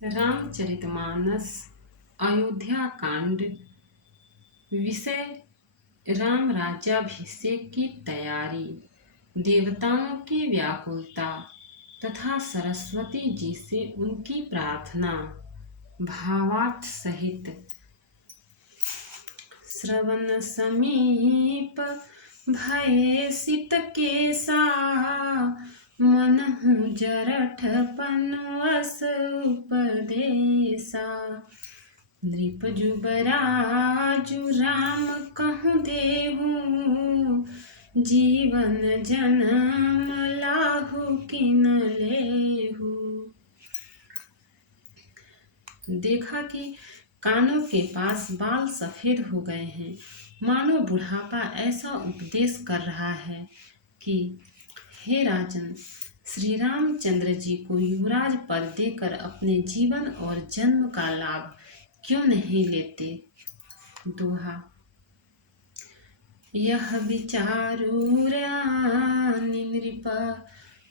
रामचरितमानस अयोध्या कांड। विषय राम राज्याभिषेक की तैयारी, देवताओं की व्याकुलता तथा सरस्वती जी से उनकी प्रार्थना। भावार्थ सहित। श्रवण समीप भये सित केसा, मनहु जरठ पनवस उपदेसा। नृप जुबराजु राम कहु देहु, जीवन जन्म लाहु किन लेहु। देखा कि कानों के पास बाल सफेद हो गए हैं, मानो बुढ़ापा ऐसा उपदेश कर रहा है कि हे राजन, श्री रामचंद्र जी को युवराज पद देकर अपने जीवन और जन्म का लाभ क्यों नहीं लेते। दोहा। यह विचारु रानी नृप,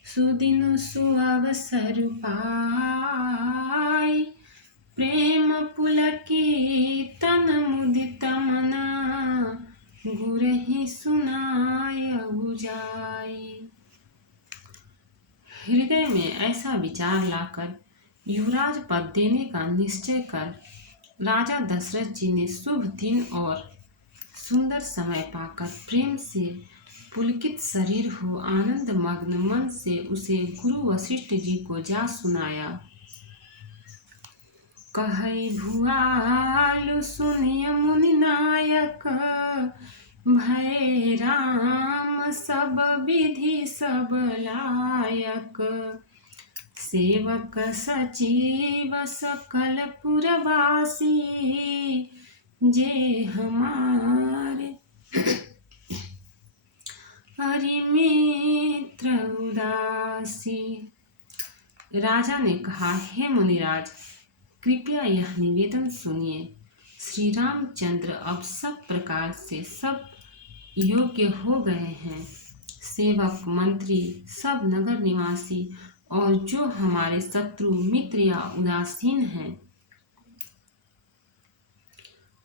सुदिन सुअवसर पाई। प्रेम पुलकितन मुदित मना, गुरहि सुनायउ जाई। हृदय में ऐसा विचार लाकर युवराज पद देने का निश्चय कर राजा दशरथ जी ने शुभ दिन और सुंदर समय पाकर प्रेम से पुलकित शरीर हो आनंद मग्न मन से उसे गुरु वशिष्ठ जी को जा सुनाया। कहई भुआलु सुनिय मुनि नायक, भय राम सब विधि सब लायक। सेवक सचिव सकल पुरवासी, जे हमारे हरि मित्र उदासी। राजा ने कहा, हे मुनिराज, कृपया यह निवेदन सुनिए। श्री रामचंद्र अब सब प्रकार से सब योग्य हो गए हैं। सेवक मंत्री सब नगर निवासी और जो हमारे शत्रु मित्र या उदासीन हैं,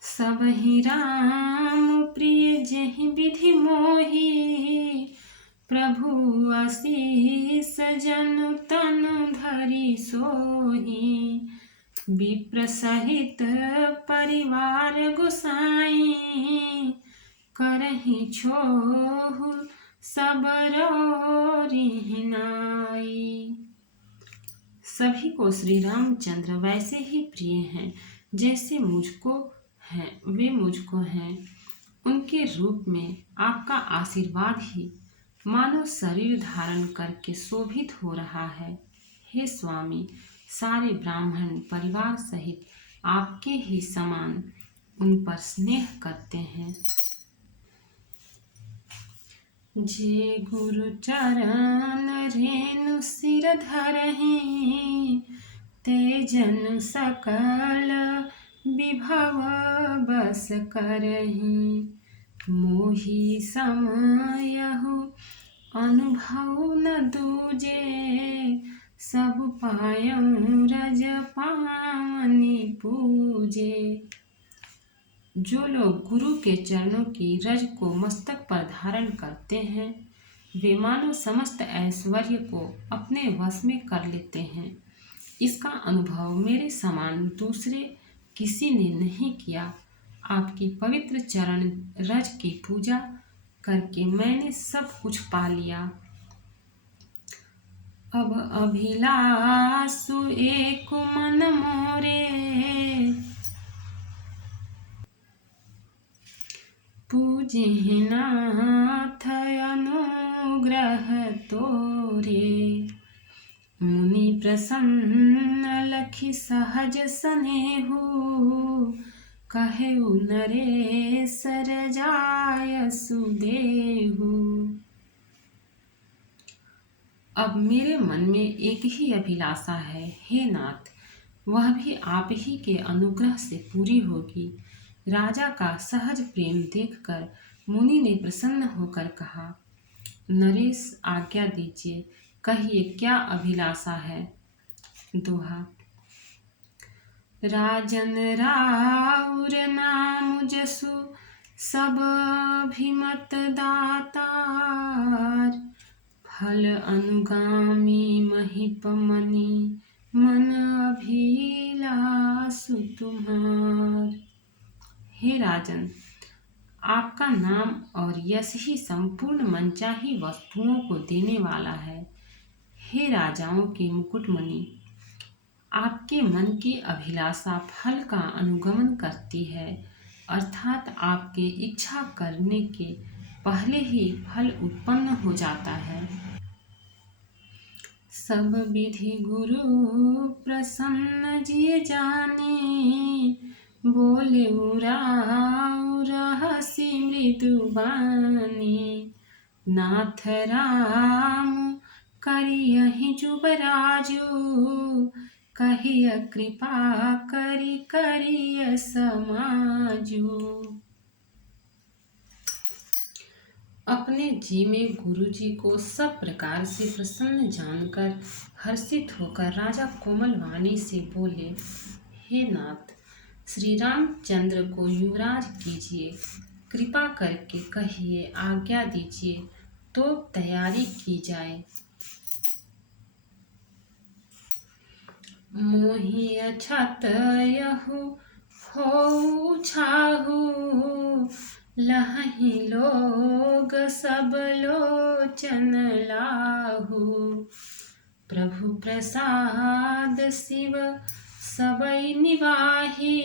सब ही राम प्रिय जेहि विधि मोहि। प्रभु आशीष जनु तनु धरि सोहि, विप्र सहित परिवार गोसाई। करहि छोहु सब रोरिहि नाई। सभी को श्री रामचंद्र वैसे ही प्रिय हैं जैसे वे मुझको हैं। उनके रूप में आपका आशीर्वाद ही मानो शरीर धारण करके शोभित हो रहा है। हे स्वामी, सारे ब्राह्मण परिवार सहित आपके ही समान उन पर स्नेह करते हैं। जे गुरु चरण रेणु सिर धरहि, ते जन सकल विभव बस करहि। मोहि समयहु अनुभव न दूजे, सब पायऊँ रज पावनी पूजे। जो लोग गुरु के चरणों की रज को मस्तक पर धारण करते हैं, वे मानो समस्त ऐश्वर्य को अपने वश में कर लेते हैं। इसका अनुभव मेरे समान दूसरे किसी ने नहीं किया। आपकी पवित्र चरण रज की पूजा करके मैंने सब कुछ पा लिया। अब अभिलाषु एक मन मोरे, पूजे नाथ अनुग्रह तोरे। मुनि प्रसन्न लखि सहज सनेहु, कहेउ नरेश जाय सुदेहु। अब मेरे मन में एक ही अभिलाषा है, हे नाथ, वह भी आप ही के अनुग्रह से पूरी होगी। राजा का सहज प्रेम देखकर मुनि ने प्रसन्न होकर कहा, नरेश आज्ञा दीजिए, कहिए क्या अभिलाषा है। दोहा। राजन राउर नाम जसु सब अभिमत दातार, फल अनुगामी महिपमनि मन अभिलाषु तुम्हार। हे राजन, आपका नाम और यश ही संपूर्ण मनचाही वस्तुओं को देने वाला है। हे राजाओं के मुकुटमणि, आपके मन की अभिलाषा फल का अनुगमन करती है, अर्थात आपके इच्छा करने के पहले ही फल उत्पन्न हो जाता है। सब विधि गुरु प्रसन्न जिय जाने, बोले रहसी मृदु बानी। नाथ राम करियहि जुबराजु, कहिय कृपा करि करिय समाजु। अपने जी में गुरुजी को सब प्रकार से प्रसन्न जानकर हर्षित होकर राजा कोमल वाणी से बोले, हे नाथ, श्री रामचंद्र को युवराज कीजिए, कृपा करके कहिए, आज्ञा दीजिए तो तैयारी की जाए। मोहि अछत यहु हो छाहु, लहहि लोग सब लोचन लाहु। प्रभु प्रसाद शिव सबई निवाही,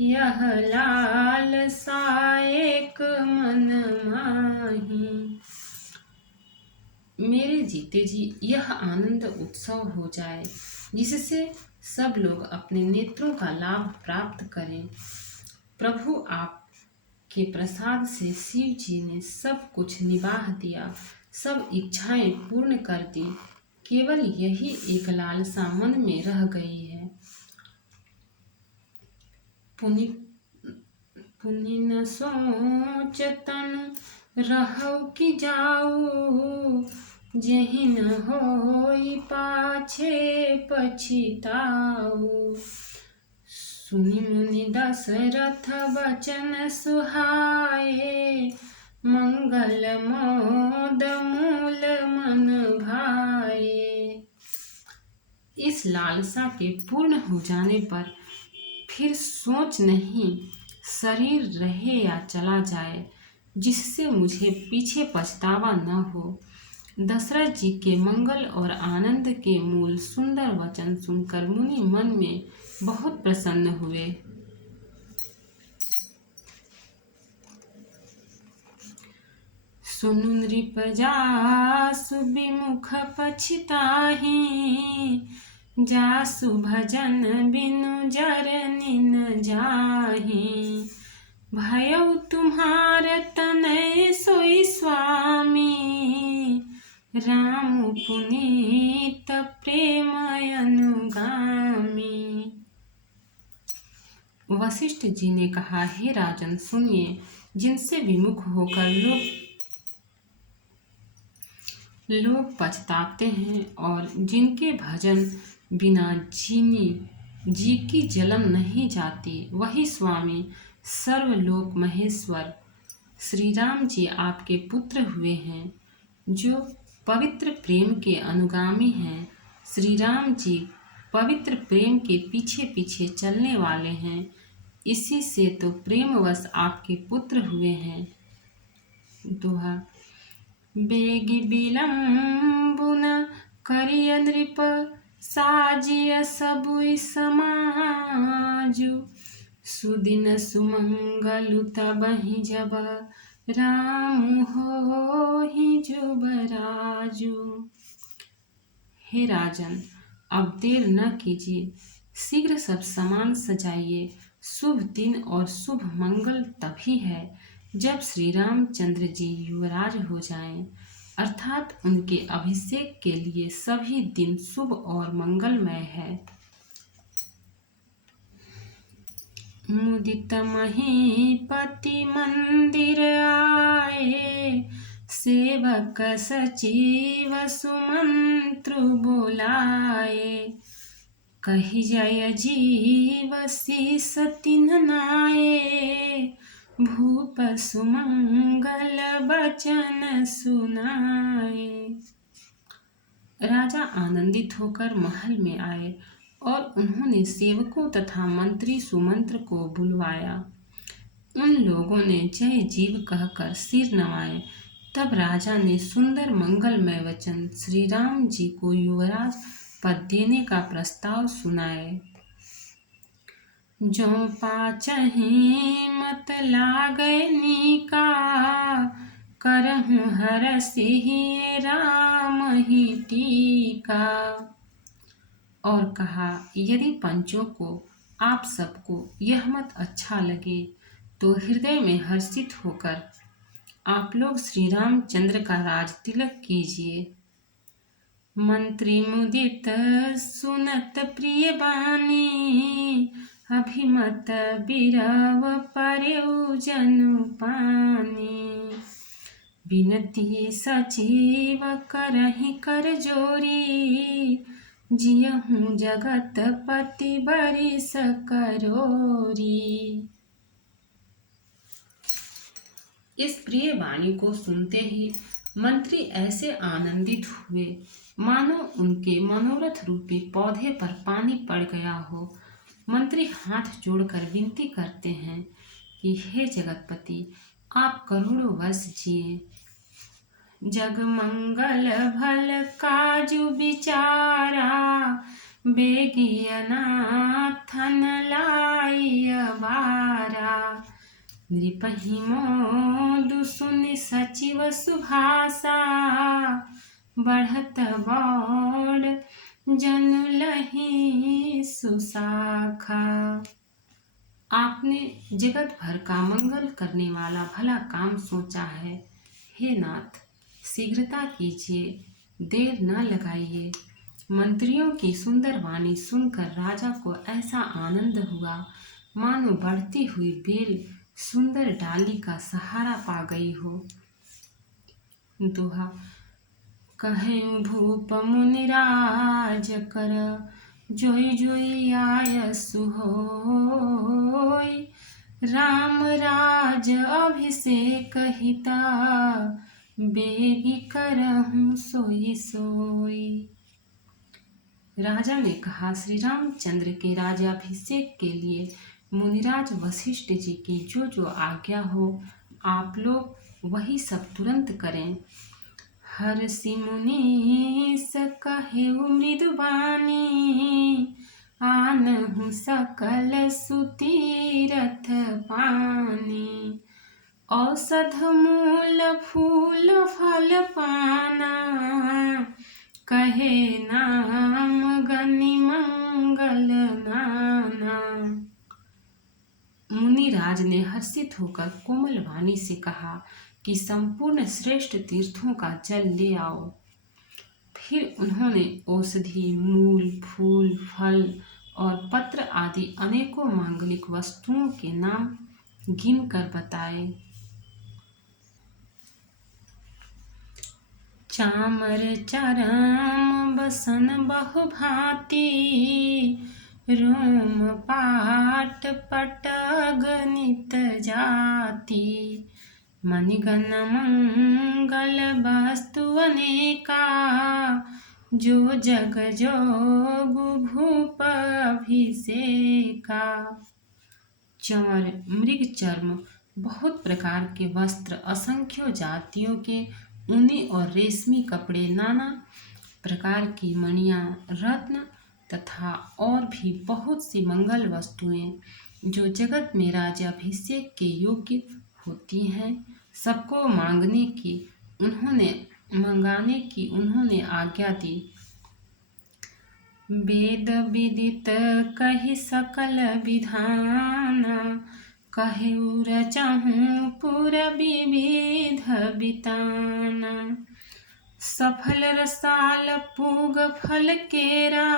यह लाल साएक मन माही। मेरे जीते जी यह आनंद उत्सव हो जाए, जिससे सब लोग अपने नेत्रों का लाभ प्राप्त करें। प्रभु आप के प्रसाद से शिव जी ने सब कुछ निवाह दिया, सब इच्छाएं पूर्ण कर दी, केवल यही एक लालसा मन में रह गई है। पुनि न सोचतन रहौ कि जाऊ, जेहि न होई पाछे पछिताऊ। सुनि मुनि दशरथ वचन सुहाए, मंगल मोद मूल मन भाए। इस लालसा के पूर्ण हो जाने पर फिर सोच नहीं, शरीर रहे या चला जाए, जिससे मुझे पीछे पछतावा न हो। दशरथ जी के मंगल और आनंद के मूल सुंदर वचन सुनकर मुनि मन में बहुत प्रसन्न हुए। सुनु नृप जासु विमुख पछिताहि, जासु भजन बिनु जरनि न जाहि। भयउ तुम्हार तनय सोई स्वामी, राम पुनीत प्रेम अनुगामी। वशिष्ठ जी ने कहा, हे राजन सुनिए, जिनसे विमुख होकर लोग पछताते हैं और जिनके भजन बिना जी की जलन नहीं जाती, वही स्वामी सर्वलोक महेश्वर श्री राम जी आपके पुत्र हुए हैं, जो पवित्र प्रेम के अनुगामी हैं। श्री राम जी पवित्र प्रेम के पीछे पीछे चलने वाले हैं, इसी से तो प्रेमवश आपके पुत्र हुए हैं। दोहा। बेगी विलंबुन करिय नृप, साजिय सबुई समाजु। सुदिन सुमंगलु तबहि जब, राम होहि जुबराजु। हे राजन, अब देर न कीजिए, शीघ्र सब सामान सजाइए। शुभ दिन और शुभ मंगल तभी है जब श्री रामचंद्र जी युवराज हो जाएं, अर्थात उनके अभिषेक के लिए सभी दिन शुभ और मंगलमय है। मुदित महीपति मंदिर आए, सेवक सचिव सुमंत्रु बुलाए। कही जय जीव शीस तिन्ह नाये, भूप सुमंगल बचन सुनाए। राजा आनंदित होकर महल में आए और उन्होंने सेवकों तथा मंत्री सुमंत्र को बुलवाया। उन लोगों ने जय जीव कहकर सिर नवाए। तब राजा ने सुंदर मंगलमय वचन श्री राम जी को युवराज पद देने का प्रस्ताव सुनाए। जो पाचहीं मत लागै नीका, करहूँ हरषि राम ही टीका। और कहा, यदि पंचों को आप सबको यह मत अच्छा लगे तो हृदय में हर्षित होकर आप लोग श्री रामचंद्र का राज तिलक कीजिए। मंत्री मुदित सुनत प्रिय बानी, अभिमत बिरव परेउ जनु पानी। बिनती सचिव करहि कर जोरी, जियहूँ जगत पति बरिस करोरी। इस प्रिय वाणी को सुनते ही मंत्री ऐसे आनंदित हुए मानो उनके मनोरथ रूपी पौधे पर पानी पड़ गया हो। मंत्री हाथ जोड़कर विनती करते हैं कि हे जगतपति, आप करोड़ों वर्ष जिए। जग मंगल भल काजु विचारा, बेगियनाथन लाई अवारा। नृपहि मोदु सुनि सचिव सुभाषा, बढ़त बौड़ जनु लहि सुशाखा। आपने जगत भर का मंगल करने वाला भला काम सोचा है। हे नाथ, शीघ्रता कीजिए, देर न लगाइए। मंत्रियों की सुंदर वाणी सुनकर राजा को ऐसा आनंद हुआ मानो बढ़ती हुई बेल सुंदर डाली का सहारा पा गई हो। दोहा। कहें भूप मुनिराज कर, जोई जोई आयसु होय। राम राज अभिषेक हिता, बेगी करहूँ सोई सोई। राजा ने कहा, श्री रामचंद्र के राज्याभिषेक के लिए मुनिराज वशिष्ठ जी की जो जो आज्ञा हो आप लोग वही सब तुरंत करें। हर्षि मुनीस कहेउ मृदुबानी, आनहु सकल सुतीरथ पानी। औषध मूल फूल फल पाना, कहे नाम गनि मंगल नाना। मुनिराज ने हर्षित होकर कोमल वाणी से कहा कि संपूर्ण श्रेष्ठ तीर्थों का जल ले आओ। फिर उन्होंने औषधि, मूल, फूल, फल और पत्र आदि अनेकों मांगलिक वस्तुओं के नाम गिनकर बताए। चामर चरम बसन बहु भांति, रोम पाट पटग नित जाति। मणिगण मंगल वस्तु अनेका, जो जग जोगु भूप अभिषेका। चंवर, मृग चर्म, बहुत प्रकार के वस्त्र, असंख्यों जातियों के ऊनी और रेशमी कपड़े, नाना प्रकार की मणियां, रत्न तथा और भी बहुत सी मंगल वस्तुएं जो जगत में राज्याभिषेक के योग्य होती हैं, सबको मंगाने की उन्होंने आज्ञा दी। वेद विदित कहि सकल विधान, कहेउ रचहूँ पुर विविध बिताना। सफल रसाल पूग फल केरा,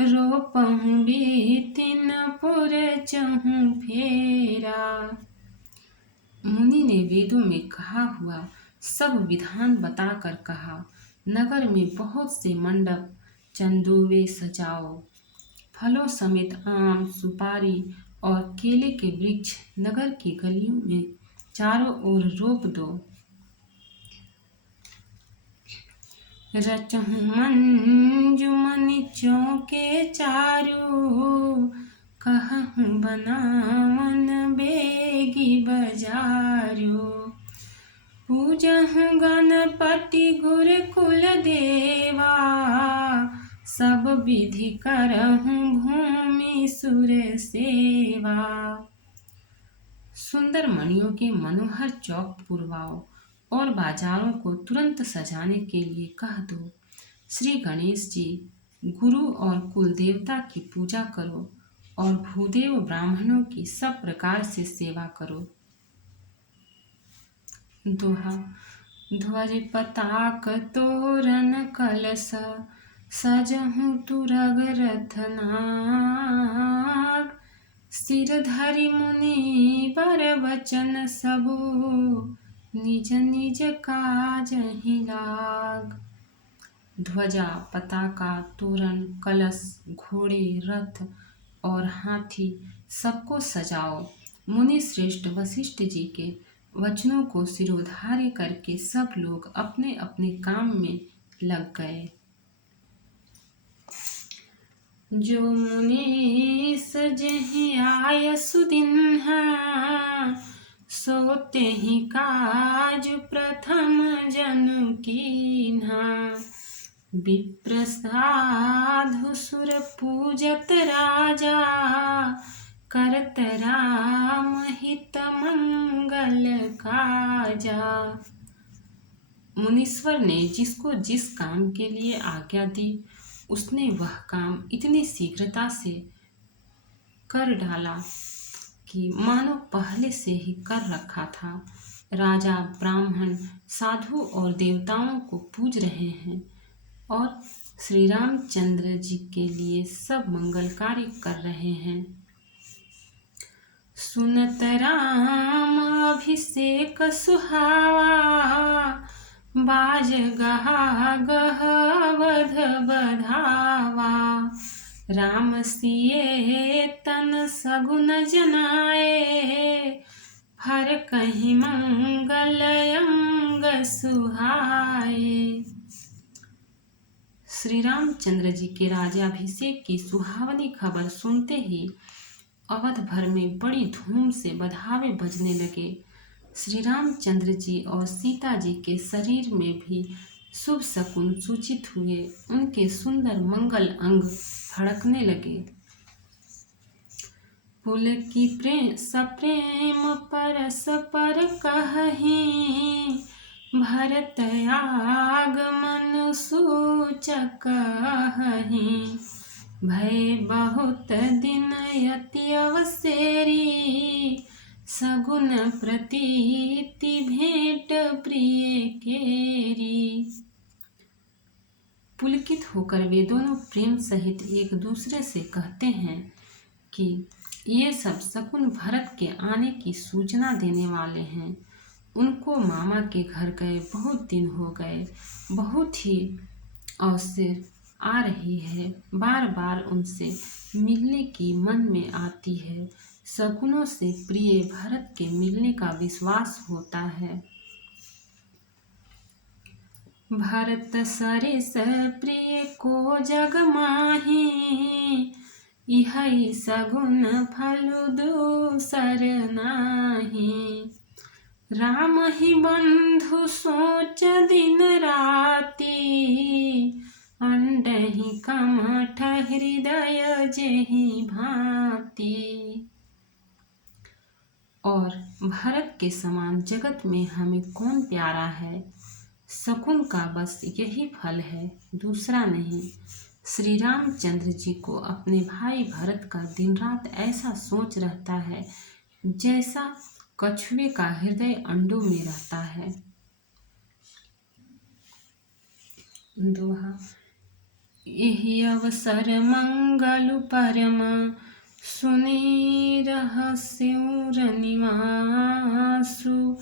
रोपहूँ बीतिन पुर चहूँ फेरा। मुनि ने वेदों में कहा हुआ सब विधान बताकर कहा, नगर में बहुत से मंडप, चंदोवे सजाओ। फलों समेत आम, सुपारी और केले के वृक्ष नगर की गलियों में चारों ओर रोप दो। रचहूँ मंजुमन चौके चारू, कहूँ बनावन बेगी बजारू। पूजहूँ गणपति गुर कुल देवा, सब विधि करहूँ भूमि सुर सेवा। सुंदर मणियों के मनोहर चौक पुरवाओ और बाजारों को तुरंत सजाने के लिए कह दो। श्री गणेश जी, गुरु और कुल देवता की पूजा करो और भूदेव ब्राह्मणों की सब प्रकार से सेवा करो। दोहा। ध्वज पताक तोरण कलश, सजहूँ तुरग रथ नाग। सिर धरि मुनि बर बचन सबु, निज निज काजहि लाग। ध्वजा, पताका, तोरण, कलश, घोड़े, रथ और हाथी सबको सजाओ। मुनि श्रेष्ठ वशिष्ठ जी के वचनों को सिरोधार्य करके सब लोग अपने अपने काम में लग गए। जो मुनि सजहि आय सुदिन्हा, सोते ही काज प्रथम जनु कीन्हा। विप्र साधु सुर पूजत राजा, करत राम हित मंगल काजा। मुनीश्वर ने जिसको जिस काम के लिए आज्ञा दी, उसने वह काम इतनी शीघ्रता से कर डाला कि मानो पहले से ही कर रखा था। राजा, ब्राह्मण, साधु और देवताओं को पूज रहे हैं और श्री रामचंद्र जी के लिए सब मंगल कार्य कर रहे हैं। सुनत राम अभिषेक सुहावा, बाज गहा गह बध बधावा। राम सिए तन सगुन जनाए, हर कहीं मंगल अंग सुहाए। श्री रामचंद्र जी के राज्याभिषेक की सुहावनी खबर सुनते ही अवध भर में बड़ी धूम से बधावे बजने लगे। श्री रामचंद्र जी और सीता जी के शरीर में भी शुभ शकुन सूचित हुए। उनके सुंदर मंगल अंग फड़कने लगे। पुलकी प्रेम सप्रेम परस्पर कहहीं, भरत आगमन सूचक कहहीं। भय बहुत दिन यति अवसेरी, सगुन प्रतीति भेंट प्रिय केरी। पुलकित होकर वे दोनों प्रेम सहित एक दूसरे से कहते हैं कि ये सब शकुन भरत के आने की सूचना देने वाले हैं। उनको मामा के घर गए बहुत दिन हो गए, बहुत ही अवसर आ रही है, बार बार उनसे मिलने की मन में आती है। शकुनों से प्रिय भरत के मिलने का विश्वास होता है। भरत सरिस प्रिय को जग माही, इहै सगुन फलु दूसर नाही। राम ही बंधु सोच दिन राती, अंडहि कमठ हृदय जेहि भांति। और भरत के समान जगत में हमें कौन प्यारा है। शकुन का बस यही फल है, दूसरा नहीं। श्री रामचंद्र जी को अपने भाई भरत का दिन रात ऐसा सोच रहता है जैसा कछुए का हृदय अंडों में रहता है। दोहा। यही अवसर मंगल परम, सुनी रहस्यूर निवासु।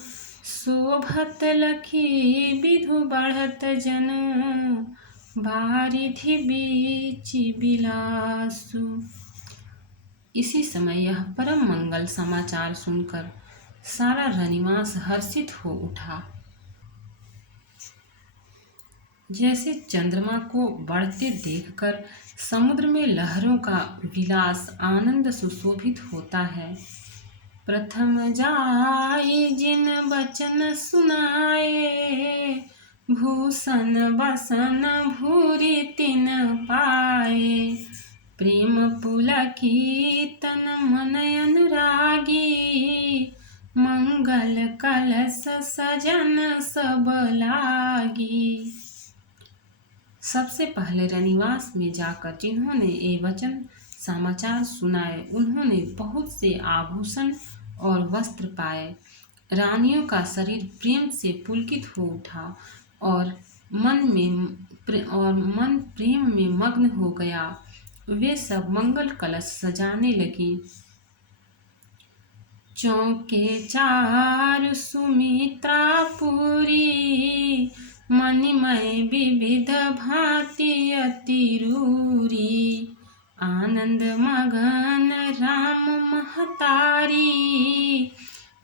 शोभत लखी विधु बढ़त जनु, बारिधि बीचि बिलासु। इसी समय यह परम मंगल समाचार सुनकर सारा रनिवास हर्षित हो उठा। जैसे चंद्रमा को बढ़ते देखकर समुद्र में लहरों का विलास आनंद सुशोभित होता है। प्रथम जाई जिन वचन सुनाए, भूषण बसन भूरि तिन पाए। प्रेम पुलकी तन मन अनुरागी, मंगल कलश सजन सब लागी। सबसे पहले रनिवास में जाकर जिन्होंने ये वचन समाचार सुनाए, उन्होंने बहुत से आभूषण और वस्त्र पाए। रानियों का शरीर प्रेम से पुलकित हो उठा और मन प्रेम में मग्न हो गया। वे सब मंगल कलश सजाने लगी। चौके चार सुमित्रा पूरी, मणिमय विविध भांति अतिरूरी। आनंद मगन राम महतारी,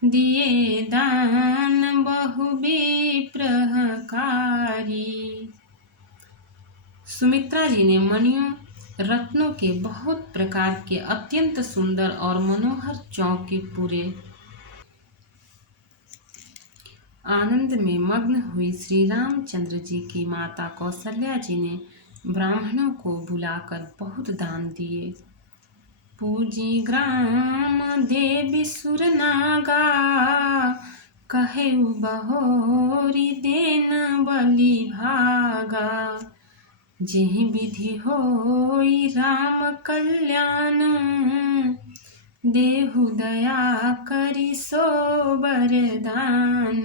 दिए दान बहु विप्रहकारी। सुमित्रा जी ने मणियों रत्नों के बहुत प्रकार के अत्यंत सुंदर और मनोहर चौके पूरे। आनंद में मग्न हुई श्री रामचंद्र जी की माता कौशल्या जी ने ब्राह्मणों को बुलाकर बहुत दान दिए। पूजी ग्राम देवी सुर नागा, कहे बहोरी देन बलि भागा। जेहि विधि होई राम कल्याण, देहु दया करि सो वरदान।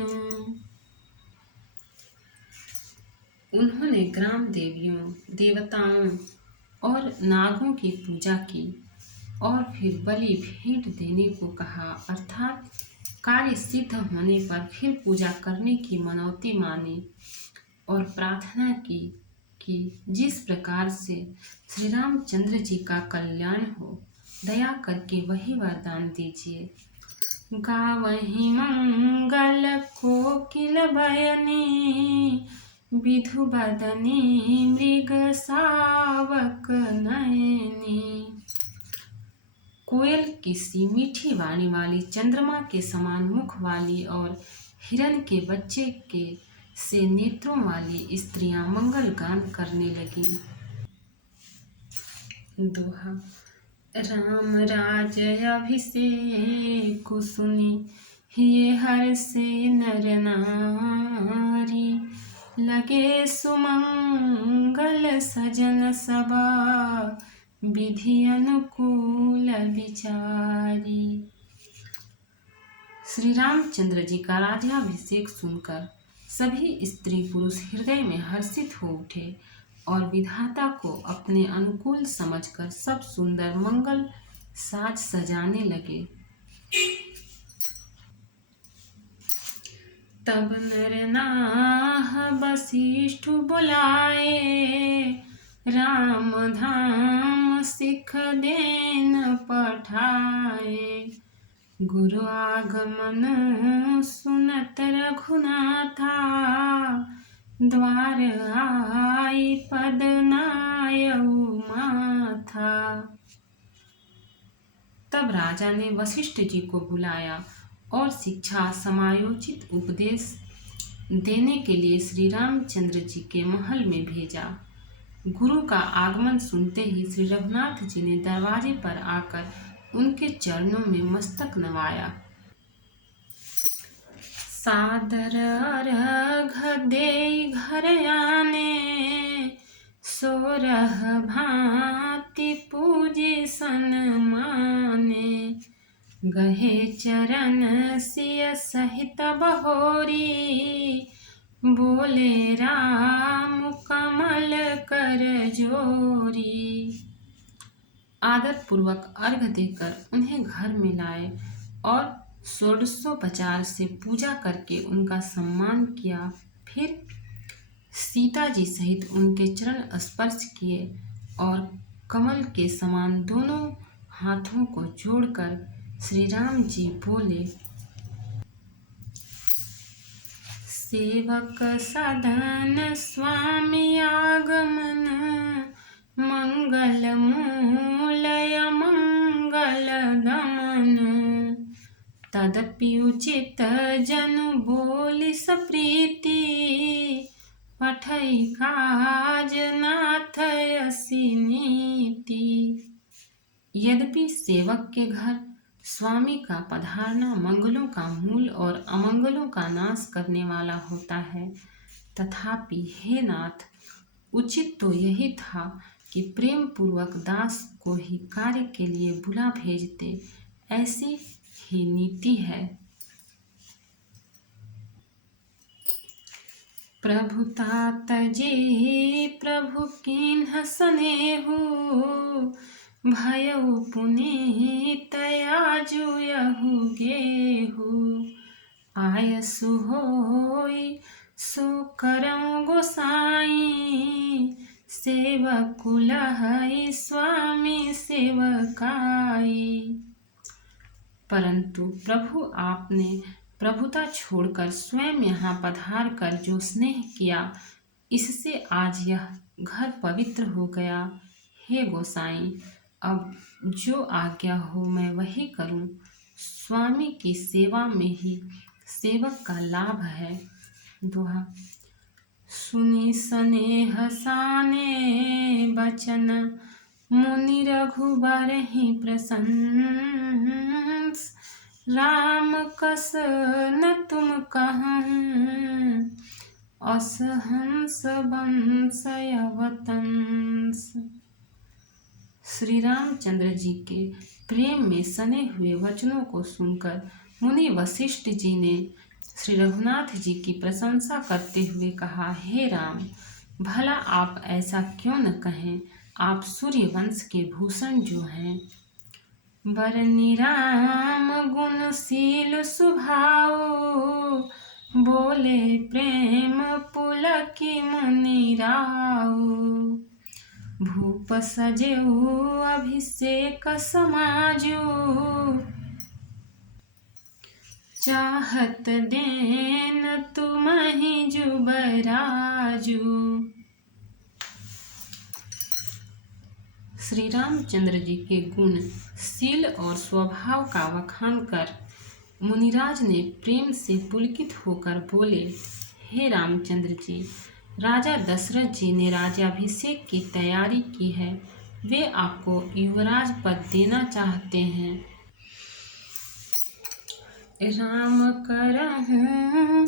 उन्होंने ग्राम देवियों, देवताओं और नागों की पूजा की और फिर बलि भेंट देने को कहा, अर्थात कार्य सिद्ध होने पर फिर पूजा करने की मनौती मानी और प्रार्थना की कि जिस प्रकार से श्री रामचंद्र जी का कल्याण हो, दया करके वही वरदान दीजिए। गावहि मंगल कोकिल बयनी, विधु बदनी मृग सावक नयनी। कोयल की सी मीठी वाणी वाली, चंद्रमा के समान मुख वाली और हिरण के बच्चे के से नेत्रों वाली स्त्रियां मंगल गान करने लगी। दोहा। राम राज अभिषेक सुनी, ये हर्षे नर नारी। लगे सुमंगल सजन सबा, विधि अनुकूल विचारी। श्री रामचंद्र जी का राज्याभिषेक सुनकर सभी स्त्री पुरुष हृदय में हर्षित हो उठे और विधाता को अपने अनुकूल समझकर सब सुंदर मंगल साज सजाने लगे। तब नर नाह वशिष्ठ बुलाए, राम धाम सिख देन पठाए। गुरु आगमन सुनत रघुनाथा, द्वार आई पद नायउ माथा। तब राजा ने वशिष्ठ जी को बुलाया और शिक्षा समायोजित उपदेश देने के लिए श्री रामचंद्र जी के महल में भेजा। गुरु का आगमन सुनते ही श्री रघुनाथ जी ने दरवाजे पर आकर उनके चरणों में मस्तक नवाया। सादर अर्घ देई घर आने, सोरह भांति पूजी सन्माने। गहे चरण सिय सहित बहोरी, बोले राम कमल कर जोरी। आदर पूर्वक अर्घ देकर उन्हें घर में लाए और षोडशोपचार से पूजा करके उनका सम्मान किया। फिर सीता जी सहित उनके चरण स्पर्श किए और कमल के समान दोनों हाथों को जोड़कर श्री राम जी बोले, सेवक सदन स्वामी आगमन, मंगल मूलय मंगल दमन। तदपि उचित जनु बोली सप्रीति, पठई काज नाथ यसी नीति। यद्यपि सेवक के घर स्वामी का पधारना मंगलों का मूल और अमंगलों का नाश करने वाला होता है, तथापि हे नाथ, उचित तो यही था कि प्रेम पूर्वक दास को ही कार्य के लिए बुला भेजते, ऐसी ही नीति है। प्रभुता तजे प्रभु किन्ह स्नेहु, भयउ पुनीत आजु यहु गेहु। आयसु होई सो करऊं गोसाई, सेवकु लहई स्वामी सेवकाई। परंतु प्रभु आपने प्रभुता छोड़कर स्वयं यहाँ पधार कर जो स्नेह किया, इससे आज यह घर पवित्र हो गया। हे गोसाई, अब जो आज्ञा हो मैं वही करूं। स्वामी की सेवा में ही सेवक का लाभ है। दोहा। सुनी स्नेह साने बचन, मुनि रघुबर ही प्रसंस। राम कस न तुम कहूँ, अस हंस बंस अवतंस। श्री रामचंद्र जी के प्रेम में सने हुए वचनों को सुनकर मुनि वशिष्ठ जी ने श्री रघुनाथ जी की प्रशंसा करते हुए कहा, हे राम, भला आप ऐसा क्यों न कहें। आप सूर्य वंश के भूषण जो हैं। बरनि राम गुणशील स्वभाव, बोले प्रेम पुलकी मुनि राव। भूप सजेऊ अभिषेक समाजू, चाहत देन तुमहि जुबराजू। श्री रामचंद्र जी के गुण, शील और स्वभाव का वखान कर मुनिराज ने प्रेम से पुलकित होकर बोले, हे रामचंद्र जी, राजा दशरथ जी ने राज्याभिषेक की तैयारी की है। वे आपको युवराज पद देना चाहते हैं। राम करहूँ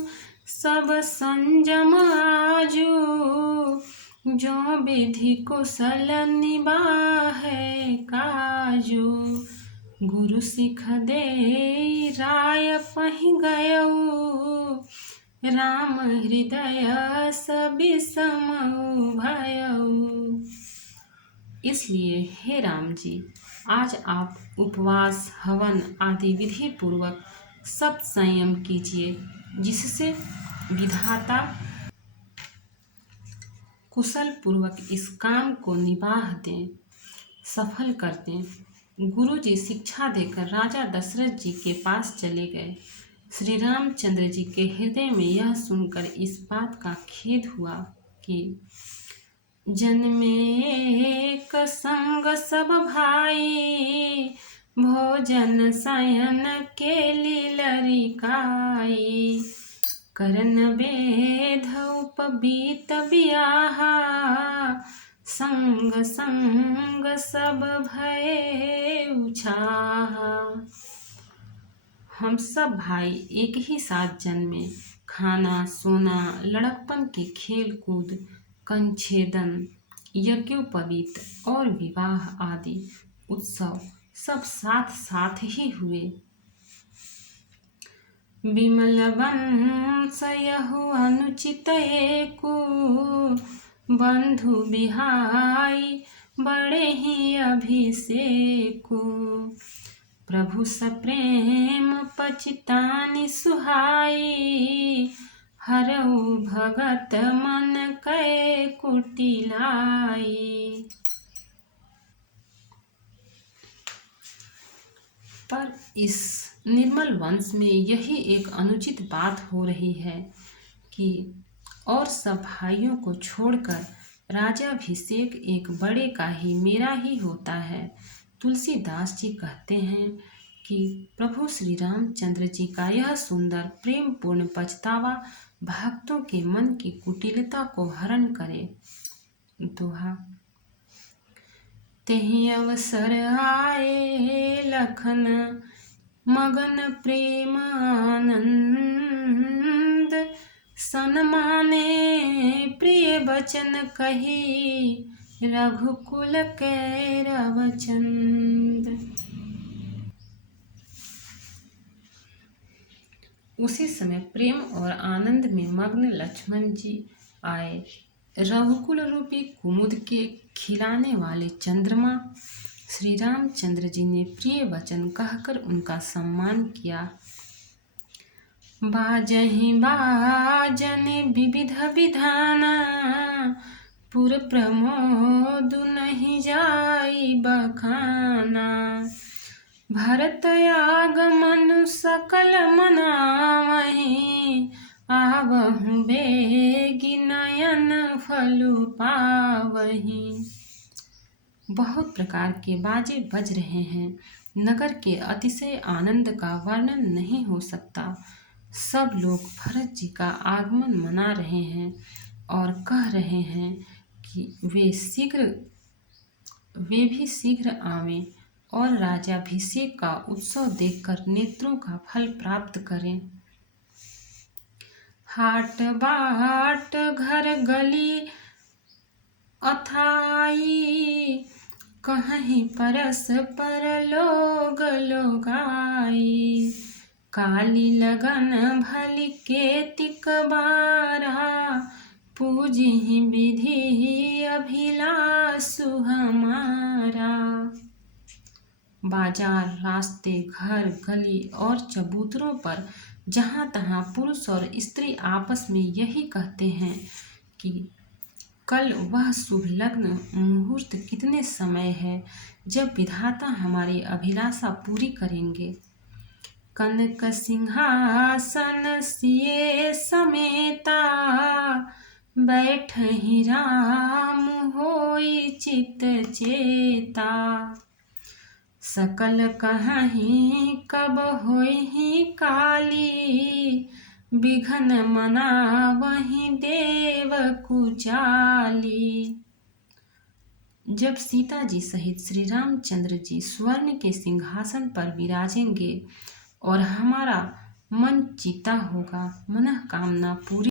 सब संजम आजू, जो विधि कुशल निबाहे काजू। गुरु सिख दे राय पहि गयऊ, राम हृदय सबि समऊ भयऊ। इसलिए हे राम जी, आज आप उपवास, हवन आदि विधि पूर्वक सब संयम कीजिए, जिससे विधाता कुशल पूर्वक इस काम को निबाह दें, सफल कर दें। गुरु जी शिक्षा देकर राजा दशरथ जी के पास चले गए। श्री रामचंद्र जी के हृदय में यह सुनकर इस बात का खेद हुआ कि जन्मे एक संग सब भाई, भोजन शयन के लीलरिकाई। करन बेध उपबीत बियाहा, संग संग सब भये उछाहा। हम सब भाई एक ही साथ जन्मे। खाना, सोना, लड़कपन के खेल कूद, कंछेदन, यज्ञोपवीत और विवाह आदि उत्सव सब साथ साथ ही हुए। विमल वंश यहु अनुचित एकु, बंधु बिहाई बड़े ही अभिषेकु। प्रभु सप्रेम पचितानि सुहाई, हरऊ भगत मन कै कुटिलाई। पर इस निर्मल वंश में यही एक अनुचित बात हो रही है कि और सब भाइयों को छोड़कर राजाभिषेक एक बड़े का ही मेरा ही होता है। तुलसीदास जी कहते हैं कि प्रभु श्री रामचंद्र जी का यह सुंदर प्रेम पूर्ण पछतावा भक्तों के मन की कुटिलता को हरण करे। दोहा। तेहि अवसर आए लखन मगन प्रेम आनंद, सन्माने प्रिय बचन कही रघुकुल कैरव चंद। उसी समय प्रेम और आनंद में मग्न लक्ष्मण जी आए। रघुकुल रूपी कुमुद के खिलाने वाले चंद्रमा श्री रामचंद्र जी ने प्रिय वचन कहकर उनका सम्मान किया। बाजहि बाजन विविध विधाना, पुर प्रमोद नहीं जाई बखाना। भरत आगमन सकल मनावहि, आवहु बेगी नयन फलु पावहि। बहुत प्रकार के बाजे बज रहे हैं। नगर के अतिशय आनंद का वर्णन नहीं हो सकता। सब लोग भरत जी का आगमन मना रहे हैं और कह रहे हैं कि वे भी शीघ्र आवें और राजाभिषेक का उत्सव देखकर नेत्रों का फल प्राप्त करें। हाट बाट घर गली अथाई, कहीं परस पर लोग लोगाई। काली लगन भली केतिक बारा, पूजी विधि अभिलाषु हमारा। बाजार, रास्ते, घर, गली और चबूतरों पर जहाँ तहाँ पुरुष और स्त्री आपस में यही कहते हैं कि कल वह शुभ लग्न मुहूर्त कितने समय है जब विधाता हमारी अभिलाषा पूरी करेंगे। कनक सिंहासन सिए समेता, बैठहि राम होई चित चेता। सकल कहीं कब होई काली, बिघन मनावहि देव कुचाली। जब सीता जी सहित श्री रामचंद्र जी स्वर्ण के सिंहासन पर विराजेंगे और हमारा मन चिता होगा, मनःकामना पूरी